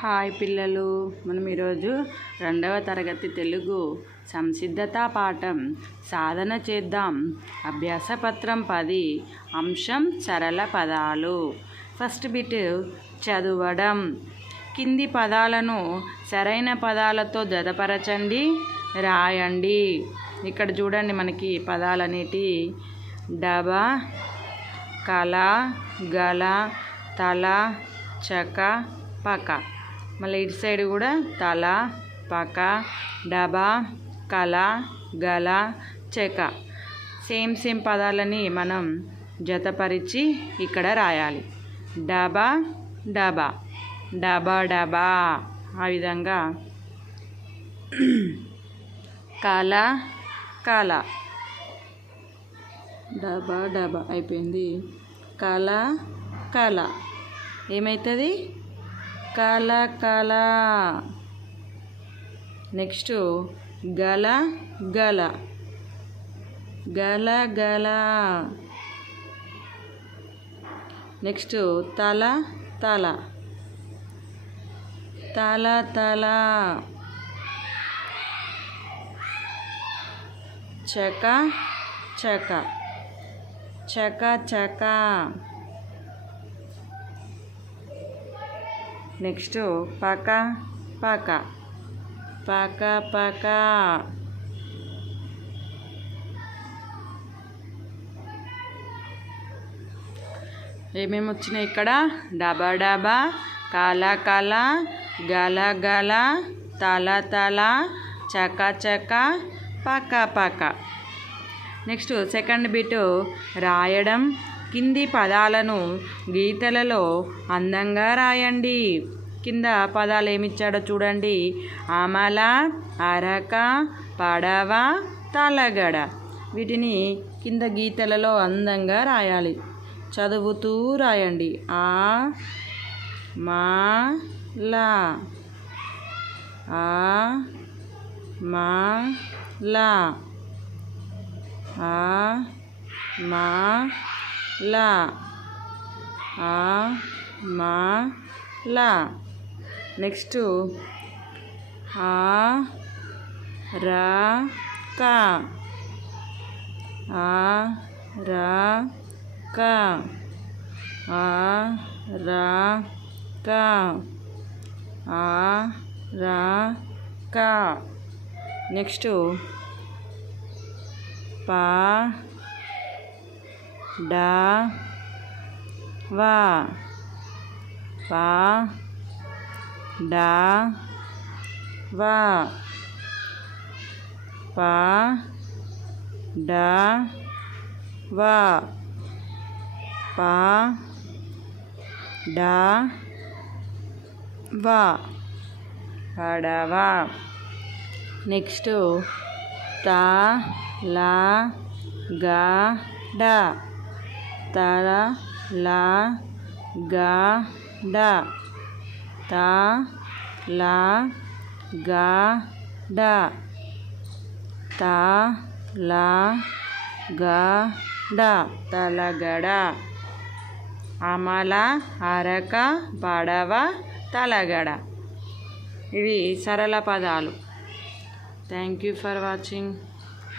Hi పిల్లలు, మనం ఈరోజు 2వ తరగతి తెలుగు సంసిద్ధతా పాఠం సాధన చేద్దాం. అభ్యాసపత్రం 10 అంశం సరళ పదాలు. ఫస్ట్ బిట్ చదవడం. కింది పదాలను సరైన పదాలతో జతపరచండి, రాయండి. ఇక్కడ చూడండి, మనకి పదాలు అనేటి డబ, కల, గల, తల, చక, పక. మళ్ళీ ఇటు సైడ్ కూడా తల, పక, డబ, కల, గల, చెక. సేమ్ పదాలని మనం జతపరిచి ఇక్కడ రాయాలి. డబ, డబ, డబ డబ, ఆ విధంగా. కల, కల, డబ డబ అయిపోయింది. కల, కల ఏమవుతుంది? కల, కల. నెక్స్ట్ గల, గల, గల, గల. నెక్స్ట్ తల, తల, తల, తల. చక, చక, చక, చక. నెక్స్ట్ పక, పక, పక, పక. ఏమేమి వచ్చినాయి ఇక్కడ? డబ డబ, కల కల, గల గల, తల తల, చక చక, పక పక. నెక్స్ట్ సెకండ్ బిట్ రాయడం. కింది పదాలను గీతలలో అందంగా రాయండి. కింద పదాలు ఏమిచ్చాడో చూడండి. అమల, అరక, పడవ, తలగడ. వీటిని కింద గీతలలో అందంగా రాయాలి. చదువుతూ రాయండి. ఆ మా లా, ఆ మా లా, ఆ మా లా, ఆ మా లా. నెక్స్ట్ ఆ రా కా, ఆ రా కా, ఆ రా కా, ఆ రా కా. నెక్స్ట్ పా డా వా, పా డా వా, పా డా వా, పా డా వా, పడవ. నెక్స్ట్ తా లా గా డా, తల లా గా డా, తా లా గా డా, తా లా గా డా, తలగడ. అమల, అరక, పడవ, తలగడ. ఇవి సరళ పదాలు. Thank you for watching.